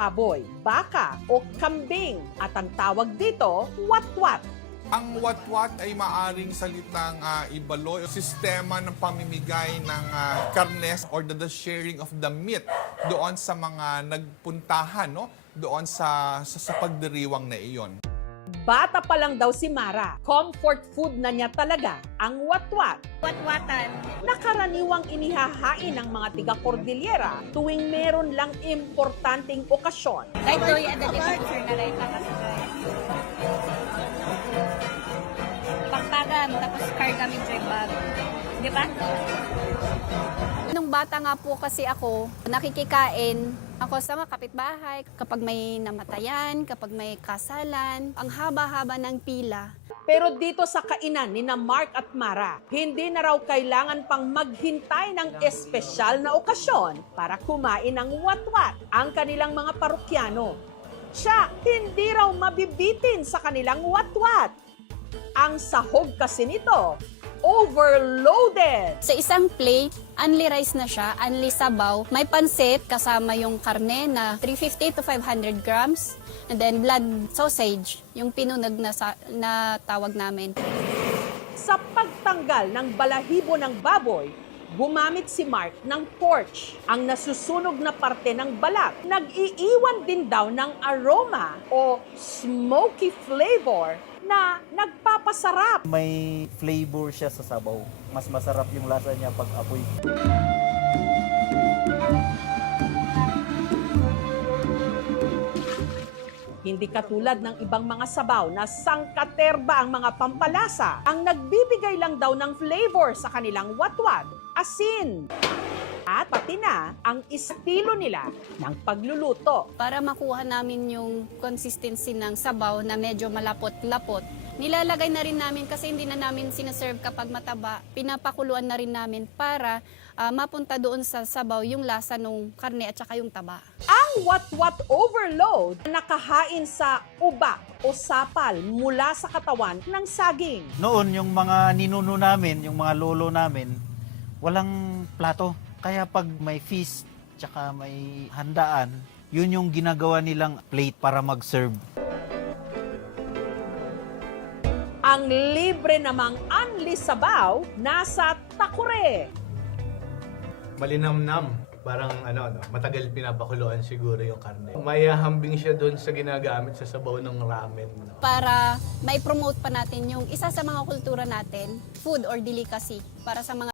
baboy, baka o kambing at ang tawag dito, watwat. Ang watwat ay maaring salitang ibaloy o sistema ng pamimigay ng karnes or the sharing of the meat doon sa mga nagpuntahan, no? Doon sa pagdiriwang na iyon. Bata pa lang daw si Mara, comfort food na niya talaga ang watwat. Watwatan. Nakaraniwang inihahain ng mga tiga-Cordillera tuwing meron lang importanteng okasyon. Kahit doy, ada di picture na rin kakasakay. Pagpagam, tapos car kami joy bag. Di ba? Nung bata nga po kasi ako, nakikikain ako sa mga kapitbahay. Kapag may namatayan, kapag may kasalan, ang haba-haba ng pila. Pero dito sa kainan ni na Mark at Mara, hindi na raw kailangan pang maghintay ng espesyal na okasyon para kumain ng watwat ang kanilang mga parokyano. Siya, hindi raw mabibitin sa kanilang watwat. Ang sahog kasi nito, overloaded! Sa isang plate, only rice na siya, only sabaw. May pansit kasama yung karne na 350 to 500 grams. And then blood sausage, yung pinunag na tawag namin. Sa pagtanggal ng balahibo ng baboy, gumamit si Mark ng torch. Ang nasusunog na parte ng balat, nag-iiwan din daw ng aroma o smoky flavor na nagpapasarap. May flavor siya sa sabaw. Mas masarap yung lasa niya pag apoy. Hindi katulad ng ibang mga sabaw na sangkaterba ang mga pampalasa. Ang nagbibigay lang daw ng flavor sa kanilang watwat, asin. At pati na ang estilo nila ng pagluluto. Para makuha namin yung consistency ng sabaw na medyo malapot-lapot, nilalagay na rin namin kasi hindi na namin sinaserve kapag mataba. Pinapakuluan na rin namin para mapunta doon sa sabaw yung lasa ng karne at saka yung taba. Ang watwat overload nakahain sa uba o sapal mula sa katawan ng saging. Noon, yung mga ninuno namin, yung mga lolo namin, walang plato. Kaya pag may feast, tsaka may handaan, yun yung ginagawa nilang plate para mag-serve. Ang libre namang unli sabaw nasa takure. Malinamnam. Parang matagal pinapakuluan siguro yung karne. Mayahambing siya doon sa ginagamit sa sabaw ng ramen. No? Para mai-promote pa natin yung isa sa mga kultura natin, food or delicacy, para sa mga